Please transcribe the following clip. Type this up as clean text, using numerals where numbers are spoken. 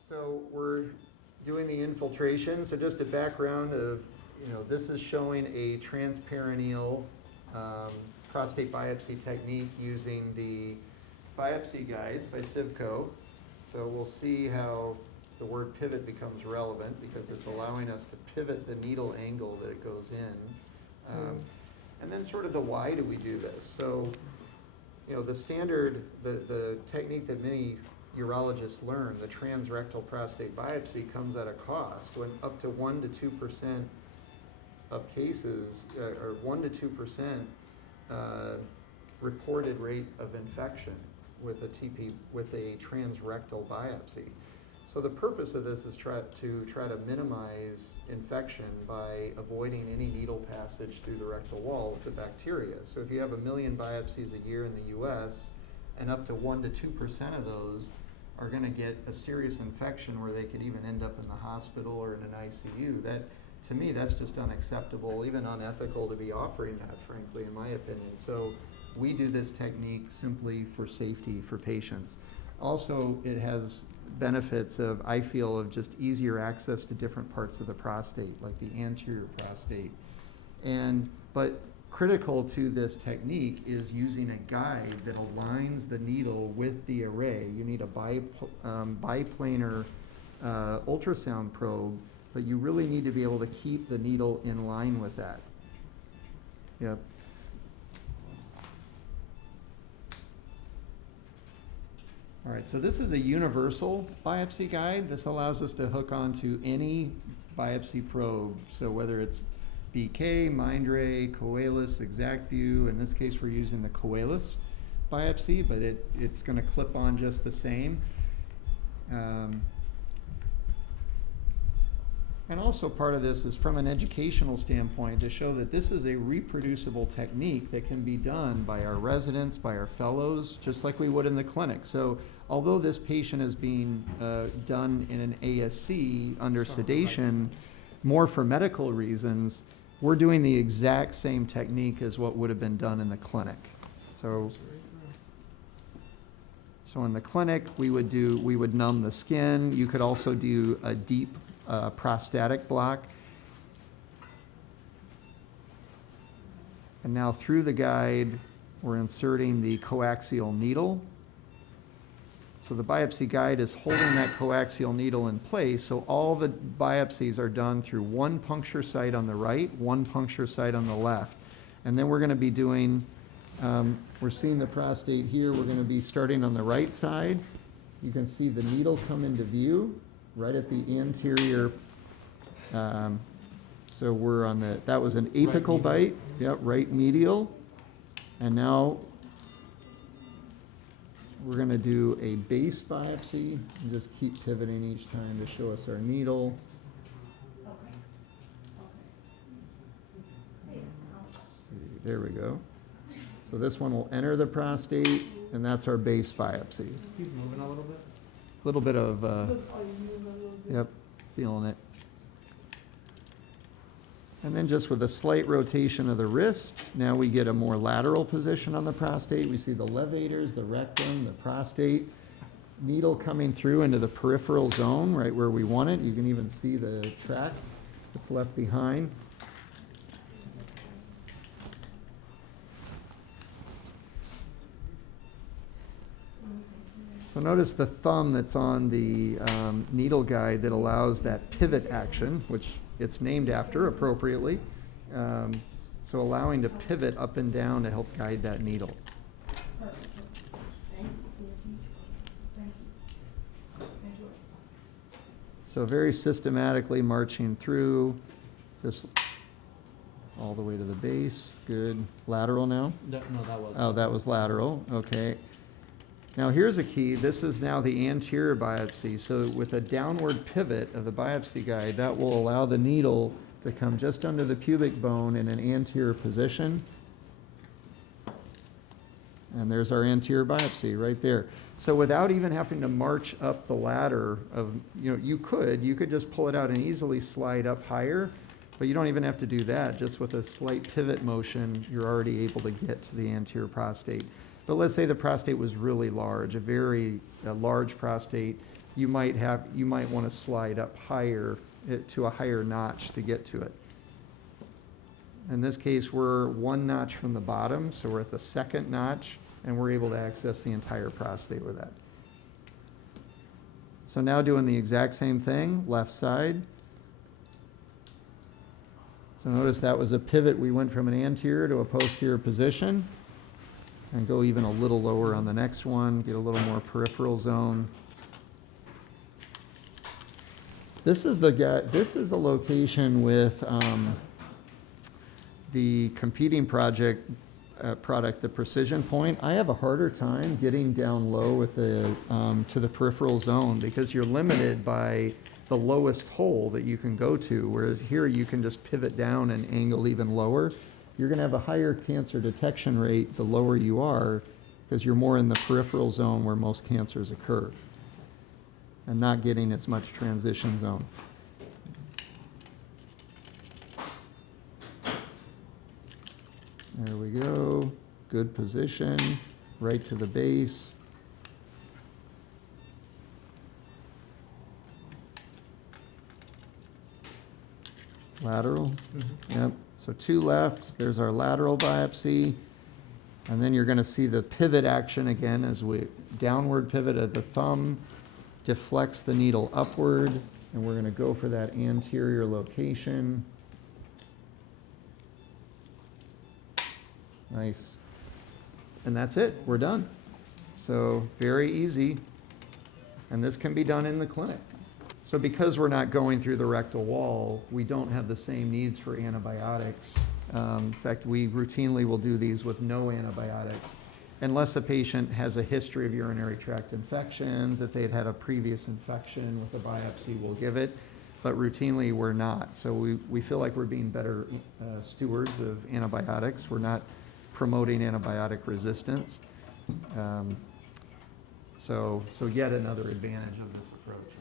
So we're doing the infiltration. So just a background of, this is showing a transperineal prostate biopsy technique using the biopsy guide by Civco. So we'll see how the word pivot becomes relevant because it's allowing us to pivot the needle angle that it goes in. And then sort of the why do we do this? So, the standard, the technique that many urologists learn, the transrectal prostate biopsy, comes at a cost when up to 1 to 2% of cases, or 1 to 2% reported rate of infection with a transrectal biopsy. So the purpose of this is to try to minimize infection by avoiding any needle passage through the rectal wall with the bacteria. So if you have 1 million biopsies a year in the US, and up to 1 to 2% of those are going to get a serious infection where they could even end up in the hospital or in an ICU, that, to me, that's just unacceptable, even unethical to be offering that, frankly, in my opinion. So we do this technique simply for safety for patients. Also, it has benefits of, I feel, of just easier access to different parts of the prostate, like the anterior prostate. But critical to this technique is using a guide that aligns the needle with the array. You need a biplanar ultrasound probe, but you really need to be able to keep the needle in line with that. Yep. All right, so this is a universal biopsy guide. This allows us to hook onto any biopsy probe. So whether it's BK, Mindray, Coalus, ExactView, in this case we're using the Coalus biopsy, but it's going to clip on just the same. And also part of this is from an educational standpoint to show that this is a reproducible technique that can be done by our residents, by our fellows, just like we would in the clinic. So although this patient is being done in an ASC under sedation, more for medical reasons, we're doing the exact same technique as what would have been done in the clinic. So in the clinic, we would numb the skin. You could also do a deep prostatic block. And now through the guide, we're inserting the coaxial needle. So the biopsy guide is holding that coaxial needle in place, so all the biopsies are done through one puncture site on the right, one puncture site on the left. And then we're going to be doing, we're seeing the prostate here, we're going to be starting on the right side. You can see the needle come into view right at the anterior. So we're on that was an apical bite, yep, right medial. And now we're going to do a base biopsy and just keep pivoting each time to show us our needle. There we go. So this one will enter the prostate, and that's our base biopsy. Keep moving a little bit. A little bit of, yep, feeling it. And then just with a slight rotation of the wrist, now we get a more lateral position on the prostate. We see the levators, the rectum, the prostate. Needle coming through into the peripheral zone, right where we want it. You can even see the track that's left behind. So notice the thumb that's on the needle guide that allows that pivot action, which it's named after appropriately. So allowing to pivot up and down to help guide that needle. So very systematically marching through this all the way to the base. Good. Lateral now? No, that was. Oh, that was lateral. Okay. Now here's a key. This is now the anterior biopsy. So with a downward pivot of the biopsy guide, that will allow the needle to come just under the pubic bone in an anterior position. And there's our anterior biopsy right there. So without even having to march up the ladder of, you could just pull it out and easily slide up higher, but you don't even have to do that. Just with a slight pivot motion, you're already able to get to the anterior prostate. But let's say the prostate was really large, a very large prostate. you might want to slide up higher to a higher notch to get to it. In this case, we're one notch from the bottom, so we're at the second notch, and we're able to access the entire prostate with that. So now doing the exact same thing, left side. So notice that was a pivot. We went from an anterior to a posterior position, and go even a little lower on the next one, get a little more peripheral zone. This is a location with the competing product, the Precision Point. I have a harder time getting down low with the to the peripheral zone because you're limited by the lowest hole that you can go to, whereas here you can just pivot down and angle even lower. You're going to have a higher cancer detection rate the lower you are because you're more in the peripheral zone where most cancers occur and not getting as much transition zone. There we go. Good position, right to the base. Lateral. Mm-hmm. Yep. So 2 left. There's our lateral biopsy. And then you're going to see the pivot action again as we downward pivot of the thumb deflects the needle upward. And we're going to go for that anterior location. Nice. And that's it. We're done. So very easy. And this can be done in the clinic. So because we're not going through the rectal wall, we don't have the same needs for antibiotics. In fact, we routinely will do these with no antibiotics, unless a patient has a history of urinary tract infections. If they'd had a previous infection with a biopsy, we'll give it. But routinely, we're not. So we feel like we're being better stewards of antibiotics. We're not promoting antibiotic resistance. So yet another advantage of this approach.